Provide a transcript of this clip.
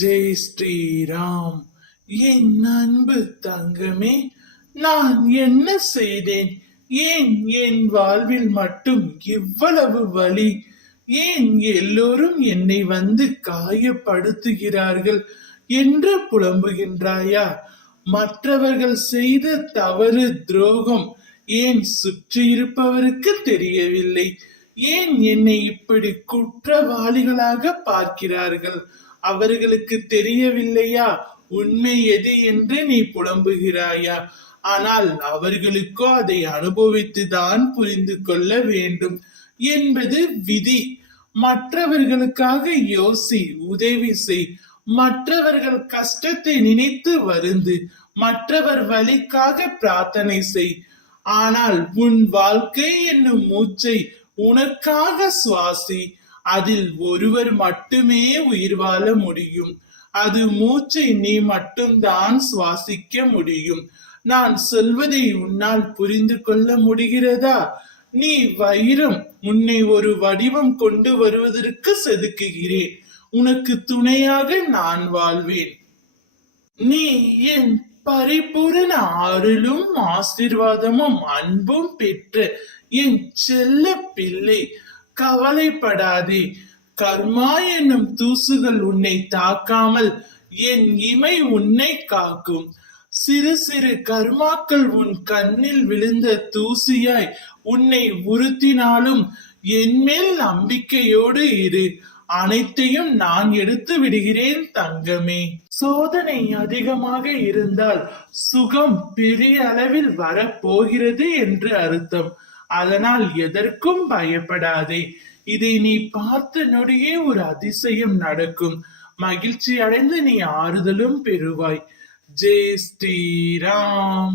ஜெய் ஸ்ரீராம். என் அன்பு தங்கமே, நான் என்ன செய்தேன்? ஏன் என் வாழ்வில் மட்டும் இவ்வளவு வலி? ஏன் எல்லோரும் என்னை வந்து காயப்படுத்துகிறார்கள் என்று புலம்புகின்றாயா? மற்றவர்கள் செய்த தவறு துரோகம் ஏன் சுற்றியிருப்பவருக்கு தெரியவில்லை? ஏன் என்னை இப்படி குற்றவாளிகளாக பார்க்கிறார்கள்? அவர்களுக்கு தெரியவில்லையா உண்மை எது என்று நீ புலம்புகிறாயா? ஆனால் அவர்களுக்கோ அதை அனுபவித்துதான் புரிந்து கொள்ள வேண்டும் என்பது விதி. மற்றவர்களுக்காக யோசி, உதவி செய். மற்றவர்கள் கஷ்டத்தை நினைத்து வருந்து, மற்றவர் வழிக்காக பிரார்த்தனை செய். ஆனால் உன் வாழ்க்கை என்னும் மூச்சை உனக்காக சுவாசி. அதில் ஒருவர் மட்டுமே உயிர் வாழ முடியும். அது மூச்சை நீ மட்டும்தான் சுவாசிக்க முடியும். நான் சொல்வதை உன்னால் புரிந்து கொள்ள முடிகிறதா? நீ வைரம், உன்னை ஒரு வடிவம் கொண்டு வருவதற்கு செதுக்குகிறேன். உனக்கு துணையாக நான் வாழ்வேன். நீ என் பரிபூரண அருளும் ஆசீர்வாதமும் அன்பும் பெற்ற என் செல்ல பிள்ளை. கவலைப்படாதே. கர்மா என்னும் தூசுகள் உன்னை தாக்காமல் என் இமை உன்னை காக்கும். சிறு சிறு கர்மாக்கள் உன் கண்ணில் விழுந்த தூசியாய் உன்னை உறுத்தினாலும் என் மேல் நம்பிக்கையோடு இரு. அனைத்தையும் நான் எடுத்து விடுகிறேன் தங்கமே. சோதனை அதிகமாக இருந்தால் சுகம் பெரிய அளவில் வரப்போகிறது என்று அர்த்தம். அதனால் எதற்கும் பயப்படாதே. இதை நீ பார்த்த நொடியே ஒரு அதிசயம் நடக்கும். மகிழ்ச்சி அடைந்து நீ ஆறுதலும் பெறுவாய். ஜெய் ஸ்ரீராம்.